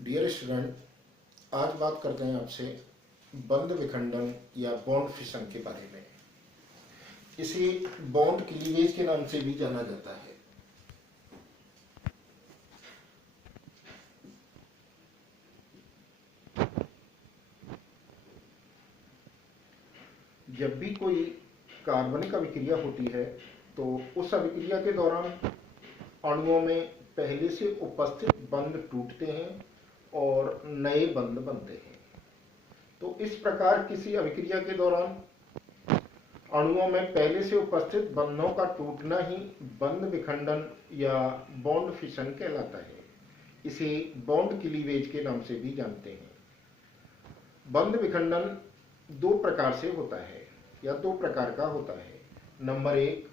Dear student, आज बात करते हैं आपसे बंध विखंडन या बॉन्ड फिशन के बारे में। इसे बॉन्ड क्लीवेज के नाम से भी जाना जाता है। जब भी कोई कार्बनिक अभिक्रिया होती है तो उस अभिक्रिया के दौरान अणुओं में पहले से उपस्थित बंध टूटते हैं और नए बंध बनते हैं। तो इस प्रकार किसी अभिक्रिया के दौरान अणुओं में पहले से उपस्थित बंधों का टूटना ही बंध विखंडन या बॉन्ड फिशन कहलाता है। इसे बॉन्ड क्लीवेज के नाम से भी जानते हैं। बंध विखंडन दो प्रकार से होता है या दो प्रकार का होता है। नंबर एक,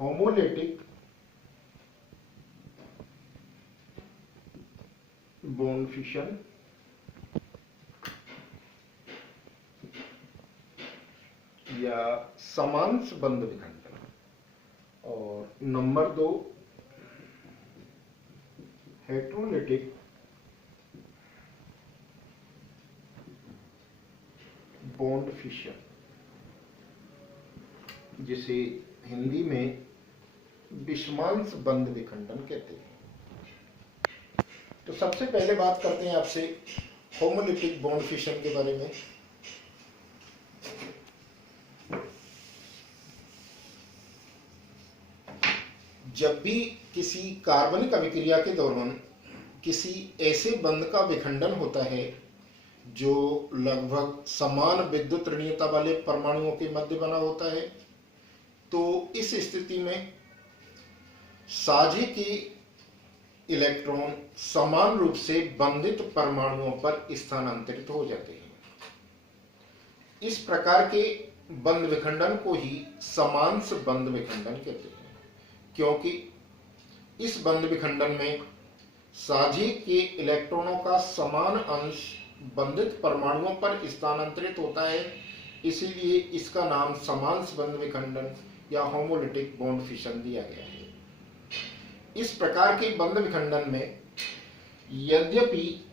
होमोलिटिक बॉन्ड फिशन या समांश बंध विखंडन, और नंबर दो, हेटेरोलिटिक बॉन्ड फिशन, जिसे हिंदी में विषमांश बंध विखंडन कहते हैं। तो सबसे पहले बात करते हैं आपसे होमोलिटिक बॉन्ड फिशन के बारे में। जब भी किसी कार्बनिक अभिक्रिया के दौरान किसी ऐसे बंध का विखंडन होता है जो लगभग समान विद्युत ऋणीयता वाले परमाणुओं के मध्य बना होता है, तो इस स्थिति में साझे के इलेक्ट्रॉन समान रूप से बंधित परमाणुओं पर स्थानांतरित हो जाते हैं। इस प्रकार के बंध विखंडन को ही समांश बंध विखंडन कहते हैं, क्योंकि इस बंध विखंडन में साझे के इलेक्ट्रॉनों का समान अंश बंधित परमाणुओं पर स्थानांतरित होता है। इसीलिए इसका नाम समांश बंध विखंडन या होमोलिटिक बॉन्ड फिशन दिया गया है। इस प्रकार के बंध विखंडन में यद्यपि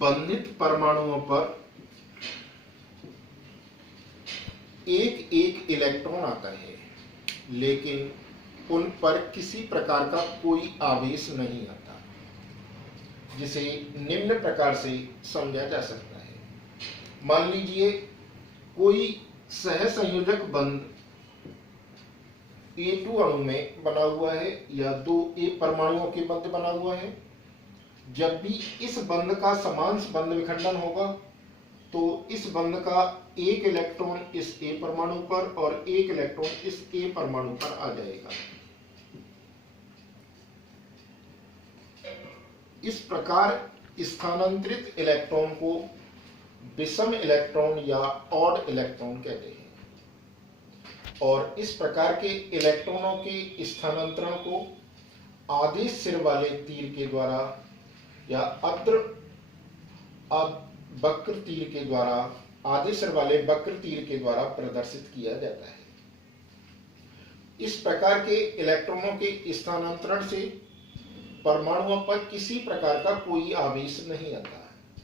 बंधित परमाणुओं पर एक एक इलेक्ट्रॉन आता है, लेकिन उन पर किसी प्रकार का कोई आवेश नहीं आता, जिसे निम्न प्रकार से समझा जा सकता है। मान लीजिए कोई सहसंयोजक बंध A2 अणु में बना हुआ है या दो A परमाणुओं के मध्य बना हुआ है। जब भी इस बंध का समांश बंध विखंडन होगा तो इस बंध का एक इलेक्ट्रॉन इस A परमाणु पर और एक इलेक्ट्रॉन इस A परमाणु पर आ जाएगा। इस प्रकार स्थानांतरित इलेक्ट्रॉन को विषम इलेक्ट्रॉन या ऑड इलेक्ट्रॉन कहते हैं, और इस प्रकार के इलेक्ट्रॉनों के स्थानांतरण को आदेश सिर वाले तीर के द्वारा या वक्र तीर के द्वारा, आधे सिर वाले वक्र तीर के द्वारा प्रदर्शित किया जाता है। इस प्रकार के इलेक्ट्रॉनों के स्थानांतरण से परमाणुओं पर किसी प्रकार का कोई आवेश नहीं आता।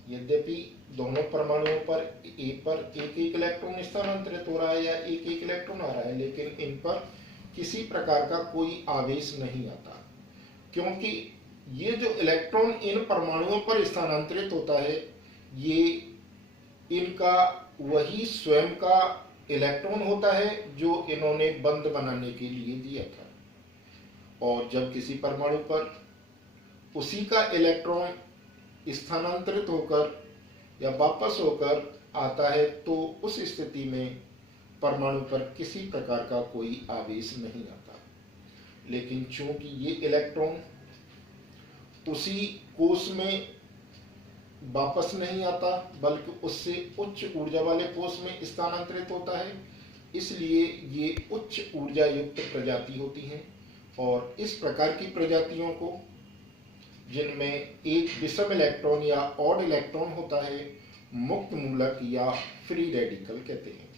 यद्यपि दोनों परमाणुओं पर एक एक इलेक्ट्रॉन स्थानांतरित हो रहा है या एक एक इलेक्ट्रॉन आ रहा है, लेकिन इन पर किसी प्रकार का कोई आवेश नहीं आता, क्योंकि ये जो इलेक्ट्रॉन इन परमाणुओं पर स्थानांतरित होता है ये इनका वही स्वयं का इलेक्ट्रॉन होता है जो इन्होंने बंध बनाने के लिए दिया था। और जब किसी परमाणु पर उसी का इलेक्ट्रॉन स्थानांतरित होकर या वापस होकर आता है तो उस स्थिति में परमाणु पर किसी प्रकार का कोई आवेश नहीं आता। लेकिन चूंकि ये इलेक्ट्रॉन उसी कोश में वापस नहीं आता बल्कि उससे उच्च ऊर्जा वाले कोश में स्थानांतरित होता है, इसलिए ये उच्च ऊर्जा युक्त प्रजाति होती हैं। और इस प्रकार की प्रजातियों को, जिनमें एक विषम इलेक्ट्रॉन या ऑड इलेक्ट्रॉन होता है, मुक्त मूलक या फ्री रेडिकल कहते हैं।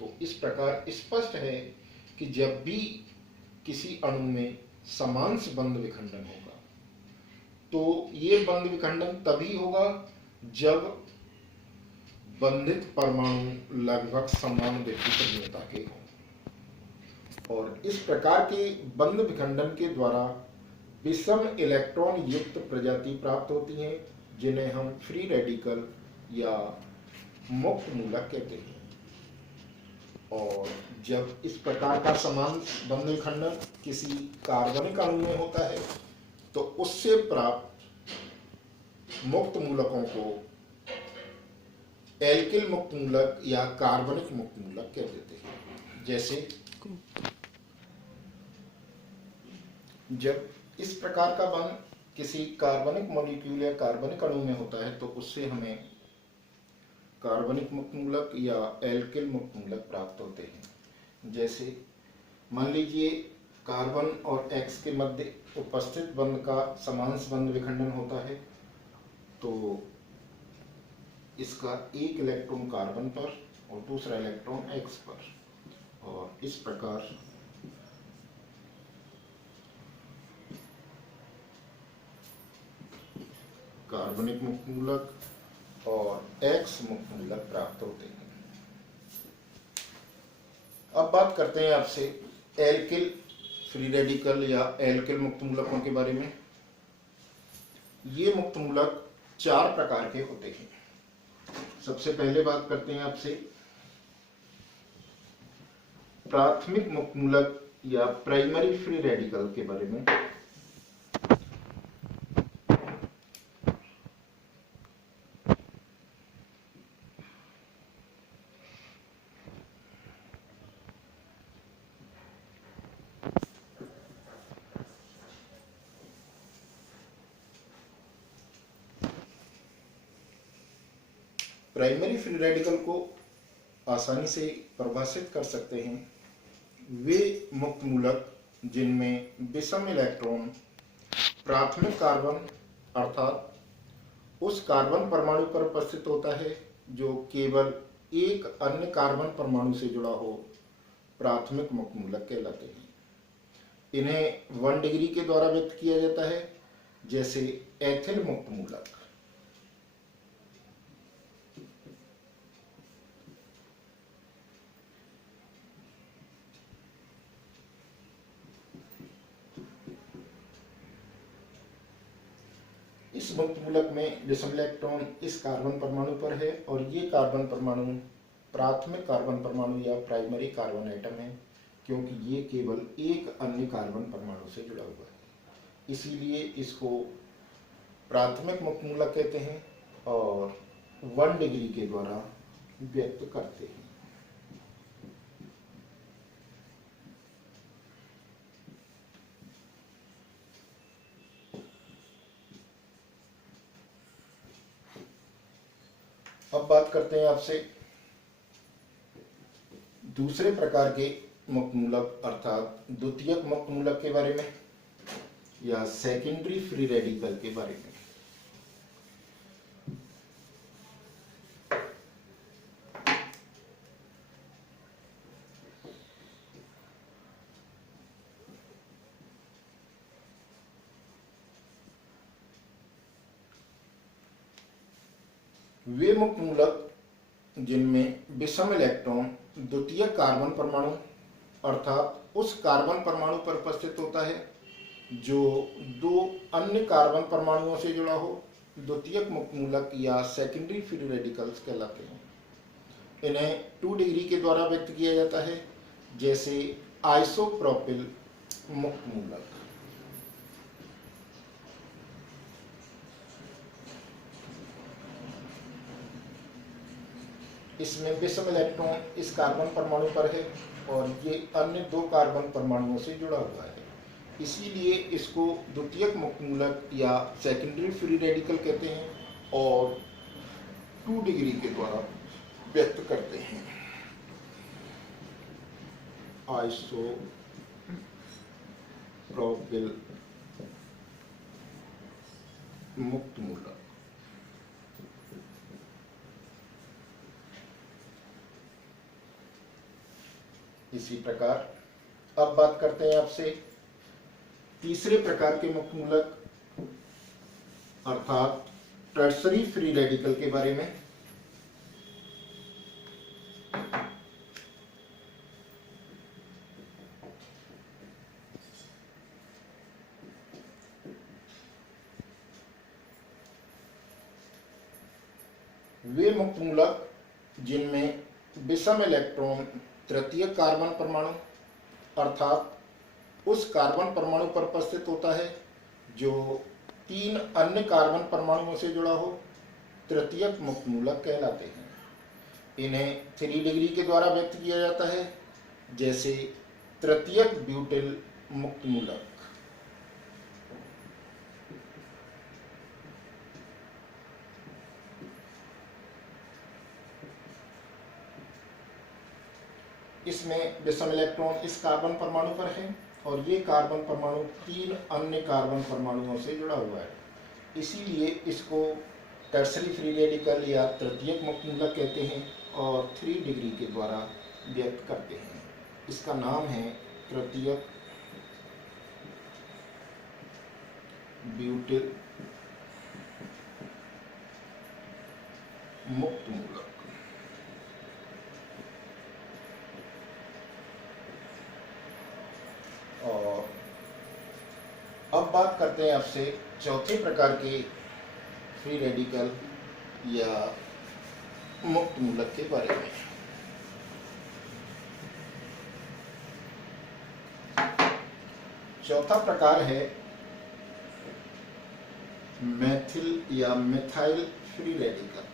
तो इस प्रकार स्पष्ट है कि जब भी किसी अणु में समांश बंध विखंडन होगा। तो ये बंध विखंडन तभी होगा जब बंधित परमाणु लगभग समान विद्युत ध्रुवता के हों। और इस प्रकार के बंध विखंडन के द्वारा विषम इलेक्ट्रॉन युक्त प्रजाति प्राप्त होती हैं, जिन्हें हम फ्री रेडिकल या मुक्त मूलक कहते हैं। और जब इस प्रकार का समान बंध विखंडन किसी कार्बनिक अणु में होता है तो उससे प्राप्त मुक्त मूलकों को एल्किल मुक्त मूलक या कार्बनिक मुक्त मूलक कह देते हैं। जैसे जब इस प्रकार का बंध किसी कार्बनिक मॉलिक्यूल या कार्बनिक अणु में होता है तो उससे हमें कार्बनिक मुक्त मूलक या एल्किल मुक्त मूलक प्राप्त होते हैं। जैसे मान लीजिए कार्बन और एक्स के मध्य उपस्थित बंध का समांश बंध विखंडन होता है, तो इसका एक इलेक्ट्रॉन कार्बन पर और दूसरा इलेक्ट्रॉन एक्स पर, और इस प्रकार कार्बनिक मुक्त मूलक और एक्स मुक्त मूलक प्राप्त होते हैं। अब बात करते हैं आपसे एल्किल फ्री रेडिकल या एल्किल मुक्त मूलकों के बारे में। ये मुक्त मूलक 4 प्रकार के होते हैं। सबसे पहले बात करते हैं आपसे प्राथमिक मुक्त मूलक या प्राइमरी फ्री रेडिकल के बारे में। प्राइमरी फ्री रेडिकल को आसानी से परिभाषित कर सकते हैं वे मुक्त मूलक जिनमें विषम इलेक्ट्रॉन प्राथमिक कार्बन अर्थात उस कार्बन परमाणु पर उपस्थित होता है जो केवल एक अन्य कार्बन परमाणु से जुड़ा हो, प्राथमिक मुक्त मूलक कहलाते हैं। इन्हें 1 डिग्री के द्वारा व्यक्त किया जाता है, जैसे एथिल मुक्त मूलक। इस मुक्त मूलक में विषम इलेक्ट्रॉन इस कार्बन परमाणु पर है और ये कार्बन परमाणु प्राथमिक कार्बन परमाणु या प्राइमरी कार्बन एटम है, क्योंकि ये केवल एक अन्य कार्बन परमाणु से जुड़ा हुआ है। इसीलिए इसको प्राथमिक मुक्त मूलक कहते हैं और 1 डिग्री के द्वारा व्यक्त करते हैं। अब बात करते हैं आपसे दूसरे प्रकार के मुक्त मूलक अर्थात द्वितीयक मुक्त मूलक के बारे में या सेकेंडरी फ्री रेडिकल के बारे में। वे मुक्त मूलक जिनमें विषम इलेक्ट्रॉन द्वितीय कार्बन परमाणु अर्थात उस कार्बन परमाणु पर उपस्थित होता है जो 2 अन्य कार्बन परमाणुओं से जुड़ा हो, द्वितीयक मुक्त मूलक या सेकेंडरी फ्री रेडिकल्स कहलाते हैं। इन्हें 2 डिग्री के द्वारा व्यक्त किया जाता है, जैसे आइसोप्रोपिल मुक्त मूलक। इसमें विषम इलेक्ट्रॉन इस कार्बन परमाणु पर है और ये अन्य 2 कार्बन परमाणुओं से जुड़ा हुआ है, इसीलिए इसको द्वितीयक मुक्त मूलक या सेकेंडरी फ्री रेडिकल कहते हैं और 2 डिग्री के द्वारा व्यक्त करते हैं। आइसोप्रोपिल मुक्त मूलक। इसी प्रकार अब बात करते हैं आपसे तीसरे प्रकार के मुक्त मूलक अर्थात टर्सरी फ्री रेडिकल के बारे में। वे मुक्त मूलक जिनमें विषम इलेक्ट्रॉन तृतीयक कार्बन परमाणु अर्थात उस कार्बन परमाणु पर उपस्थित होता है जो 3 अन्य कार्बन परमाणुओं से जुड़ा हो, तृतीयक मुक्त मूलक कहलाते हैं। इन्हें 3 डिग्री के द्वारा व्यक्त किया जाता है, जैसे तृतीयक ब्यूटिल मुक्त मूलक। इसमें विषम इलेक्ट्रॉन इस कार्बन परमाणु पर है और ये कार्बन परमाणु 3 अन्य कार्बन परमाणुओं से जुड़ा हुआ है, इसीलिए इसको टर्सरी फ्री रेडिकल या तृतीयक मुक्त मूलक कहते हैं और 3 डिग्री के द्वारा व्यक्त करते हैं। इसका नाम है तृतीयक ब्यूटिल मुक्त मूलक। और अब बात करते हैं आपसे चौथे प्रकार के फ्री रेडिकल या मुक्त मूलक के बारे में। चौथा प्रकार है मेथिल या मिथाइल फ्री रेडिकल।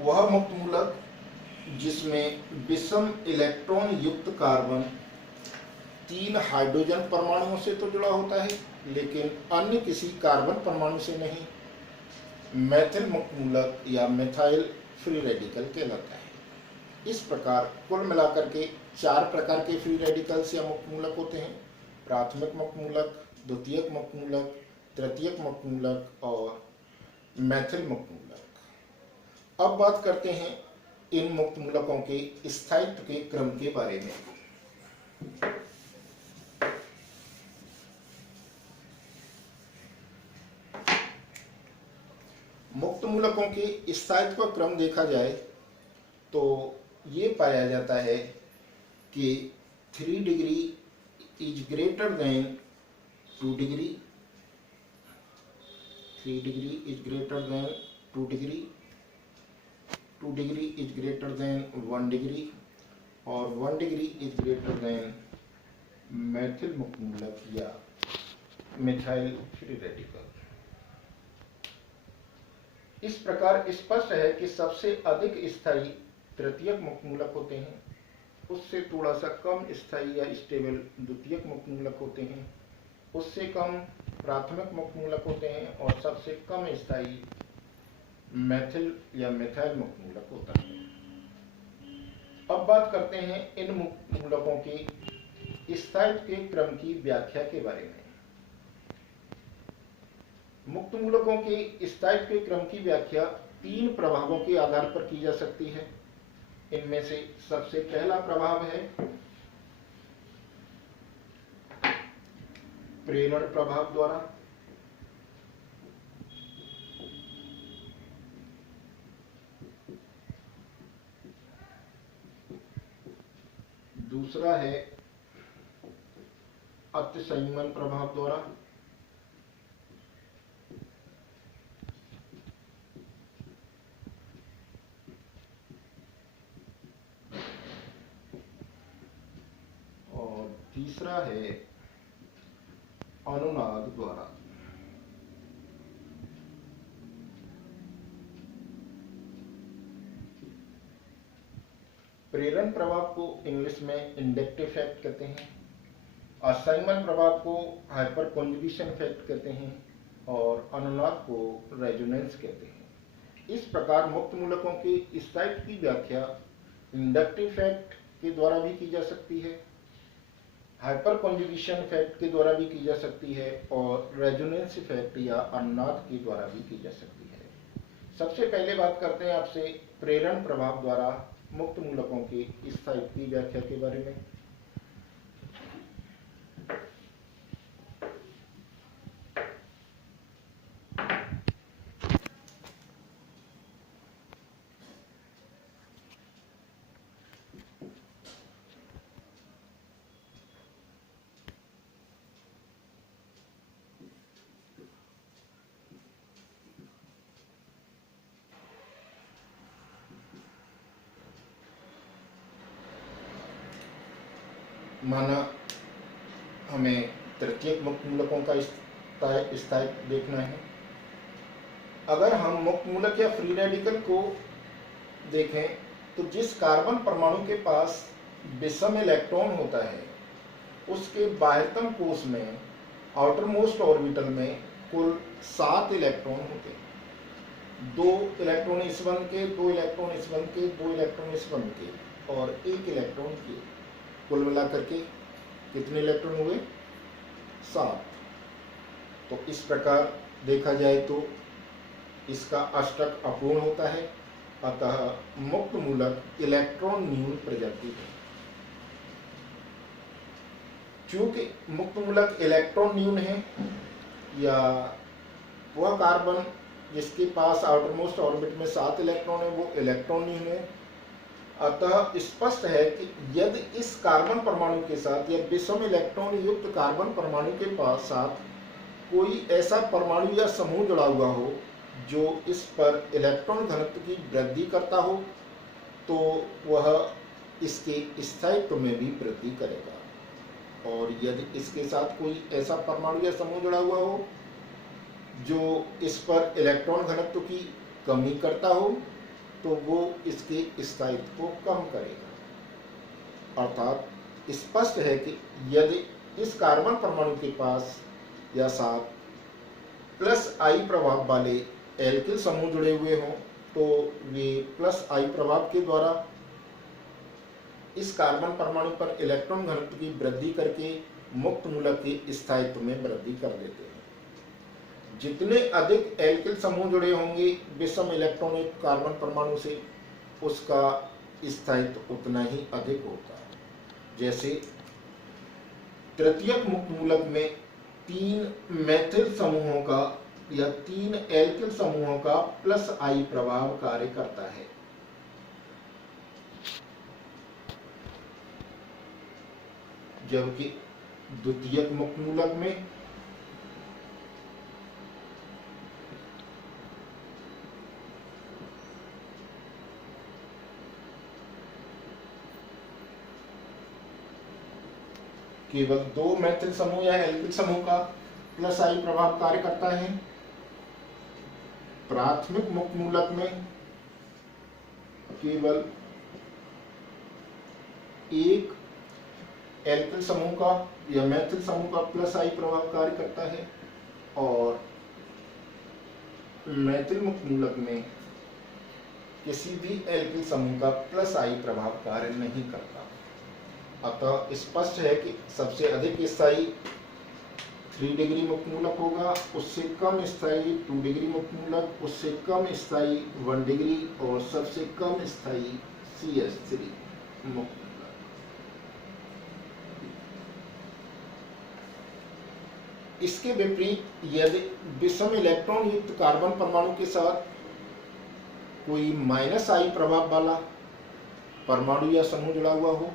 वह मुक्त मूलक जिसमें विषम इलेक्ट्रॉन युक्त कार्बन 3 हाइड्रोजन परमाणुओं से तो जुड़ा होता है, लेकिन अन्य किसी कार्बन परमाणु से नहीं, मेथिल मुक्त मूलक या मिथाइल फ्री रेडिकल कहलाता है। इस प्रकार कुल मिलाकर के 4 प्रकार के फ्री रेडिकल्स या मुक्त मूलक होते हैं: प्राथमिक मुक्त मूलक, द्वितीयक मुक्त मूलक, तृतीयक मुक्त मूलक और मेथिल मुक्त मूलक। अब बात करते हैं इन मुक्त मूलकों के स्थायित्व के क्रम के बारे में। मुक्त मूलकों के स्थायित्व का क्रम देखा जाए तो ये पाया जाता है कि 3 degree is greater than 2 degree, 3 degree is greater than 2 degree, 2 degree is greater than 1 degree और 1 degree is greater than methyl मुक्त मूलक या मिथाइल फ्री रेडिकल। इस प्रकार स्पष्ट है कि सबसे अधिक स्थायी तृतीयक मुक्त मूलक होते हैं, उससे थोड़ा सा कम स्थायी या स्टेबल द्वितीयक मुक्त मूलक होते हैं, उससे कम प्राथमिक मुक्त मूलक होते हैं और सबसे कम स्थायी मेथिल या मिथाइल मुक्त मूलक होता है। अब बात करते हैं इन मुक्त मूलकों के स्थायित्व के क्रम की व्याख्या के बारे में। मुक्त मूलकों के स्थायित्व के क्रम की व्याख्या 3 प्रभावों के आधार पर की जा सकती है। इनमें से सबसे पहला प्रभाव है प्रेरण प्रभाव द्वारा। दूसरा है अतिसंयुग्मन प्रभाव द्वारा। और तीसरा है अनुनाद द्वारा। प्रेरण प्रभाव को इंग्लिश में इंडक्टिव इफेक्ट कहते हैं, असंयुग्मन प्रभाव को हाइपर कॉन्जुगेशन इफेक्ट कहते हैं और अनुनाद को रेजोनेंस कहते हैं। इस प्रकार मुक्त मूलकों के स्थायित्व की व्याख्या इंडक्टिव इफेक्ट के द्वारा भी की जा सकती है, हाइपर कॉन्जुगेशन इफेक्ट के द्वारा भी की जा सकती है और रेजोनेंस इफेक्ट या अनुनाद के द्वारा भी की जा सकती है। सबसे पहले बात करते हैं आपसे प्रेरण प्रभाव द्वारा मुक्त मूलकों के स्थायित्व की व्याख्या के बारे में। माना हमें तृतीयक मुक्त मूलकों का स्थायित्व देखना है। अगर हम मुक्त मूलक या फ्री रेडिकल को देखें तो जिस कार्बन परमाणु के पास विषम इलेक्ट्रॉन होता है उसके बाह्यतम कोश में आउटर मोस्ट ऑर्बिटल में कुल 7 इलेक्ट्रॉन होते हैं। 2 इलेक्ट्रॉन इस बंध के, 2 इलेक्ट्रॉन इस बंध के, 2 इलेक्ट्रॉन इस बंध के और 1 इलेक्ट्रॉन के, कुल मिलाकर के कितने इलेक्ट्रॉन हुए? 7। तो इस प्रकार देखा जाए तो इसका अष्टक अपूर्ण होता है, अतः मुक्त मूलक इलेक्ट्रॉन न्यून प्रजाति है। चूंकि मुक्त मूलक इलेक्ट्रॉन न्यून है या वह कार्बन जिसके पास आउटर मोस्ट ऑर्बिट में 7 इलेक्ट्रॉन है वो इलेक्ट्रॉन न्यून है, अतः स्पष्ट है कि यदि इस कार्बन परमाणु के साथ या विषम इलेक्ट्रॉन युक्त कार्बन परमाणु के साथ कोई ऐसा परमाणु या समूह जुड़ा हुआ हो जो इस पर इलेक्ट्रॉन घनत्व की वृद्धि करता हो तो वह इसके स्थायित्व में भी वृद्धि करेगा, और यदि इसके साथ कोई ऐसा परमाणु या समूह जुड़ा हुआ हो जो इस पर इलेक्ट्रॉन घनत्व की कमी करता हो तो वो इसके स्थायित्व को कम करेगा। अर्थात स्पष्ट है कि यदि इस कार्बन परमाणु के पास या साथ प्लस आई प्रभाव वाले एल्किल समूह जुड़े हुए हों तो वे प्लस आई प्रभाव के द्वारा इस कार्बन परमाणु पर इलेक्ट्रॉन घनत्व की वृद्धि करके मुक्त मूलक के स्थायित्व में वृद्धि कर देते हैं। जितने अधिक एल्किल समूह जुड़े होंगे विषम इलेक्ट्रॉन एक कार्बन परमाणु से, उसका स्थायित्व उतना ही अधिक होता है। जैसे तृतीयक मुक्त मूलक में 3 मेथिल समूहों का या 3 एल्किल समूहों का प्लस आई प्रभाव कार्य करता है, जबकि द्वितीयक मुक्त मूलक में केवल 2 मैथिल समूह या एल्किल समूह का प्लस आई प्रभाव कार्य करता है। प्राथमिक मुक्त मूलक में केवल 1 एल्किल समूह का या मैथिल समूह का प्लस आई प्रभाव कार्य करता है, और मैथिल मुक्त मूलक में किसी भी एल्किल समूह का प्लस आई प्रभाव कार्य नहीं करता। अतः स्पष्ट है कि सबसे अधिक स्थायी 3 डिग्री मुक्त मूलक होगा, उससे कम स्थायी 2 डिग्री मुक्त मूलक, उससे कम स्थायी 1 डिग्री और सबसे कम स्थायी CH3 मुक्त मूलक। इसके विपरीत यदि विषम इलेक्ट्रॉन युक्त कार्बन परमाणु के साथ कोई माइनस आई प्रभाव वाला परमाणु या समूह जुड़ा हुआ हो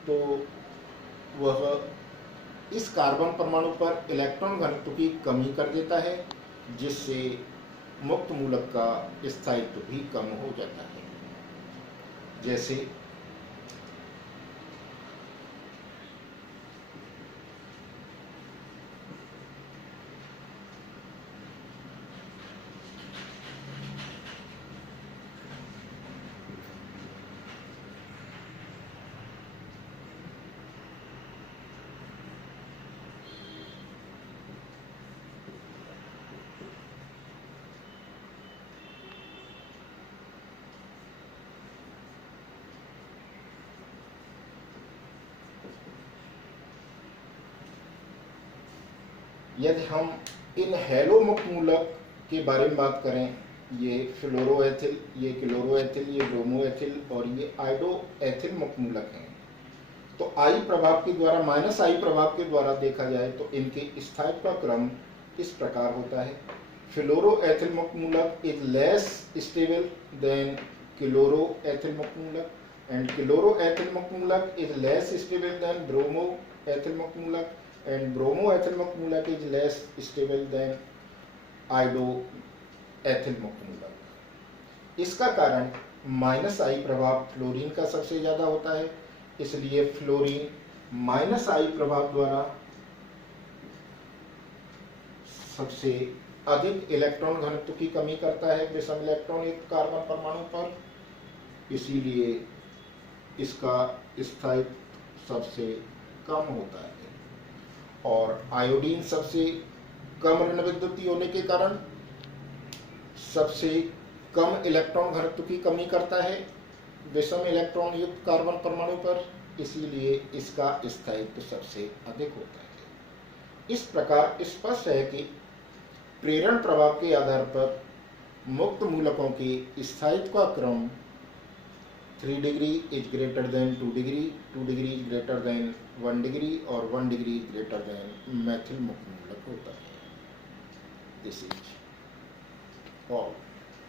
तो वह इस कार्बन परमाणु पर इलेक्ट्रॉन घनत्व की कमी कर देता है, जिससे मुक्त मूलक का स्थायित्व भी कम हो जाता है। जैसे यदि हम इन हैलो मुक्त मूलक के बारे में बात करें ये फ्लोरोएथिल, ये क्लोरोएथिल, ये ब्रोमोएथिल और ये आयोडोएथिल मुक्त मूलक हैं। तो आई प्रभाव के द्वारा, माइनस आई प्रभाव के द्वारा देखा जाए तो इनके स्थायित्व का क्रम इस प्रकार होता है। फ्लोरोएथिल मुक्त मूलक इज लेस स्टेबल देन क्लोरोएथिल मुक्त मूलक, and chloroethyl मुक्त मूलक is less stable than bromoethyl मुक्त मूलक, and bromoethyl मुक्त मूलक is less stable than iodoethyl मुक्त मूलक। इसका कारण माइनस आई प्रभाव फ्लोरीन का सबसे ज्यादा होता है, इसलिए फ्लोरीन माइनस आई प्रभाव द्वारा सबसे अधिक इलेक्ट्रॉन घनत्व की कमी करता है विषम इलेक्ट्रॉन युक्त कार्बन परमाणु पर, इसीलिए इसका स्थायित्व सबसे कम होता है। और आयोडीन सबसे कम ऋण विद्युतीय होने के कारण सबसे कम इलेक्ट्रॉन घनत्व की कमी करता है विषम इलेक्ट्रॉन युक्त कार्बन परमाणु पर, इसीलिए इसका स्थायित्व सबसे अधिक होता है। इस प्रकार स्पष्ट है कि प्रेरण प्रभाव के आधार पर मुक्त मूलकों के स्थायित्व का क्रम 3 degree is greater than 2 degree, 2 degree is greater than 1 degree और 1 degree is greater than Maithil मुक्त मूलक होता है। This is all.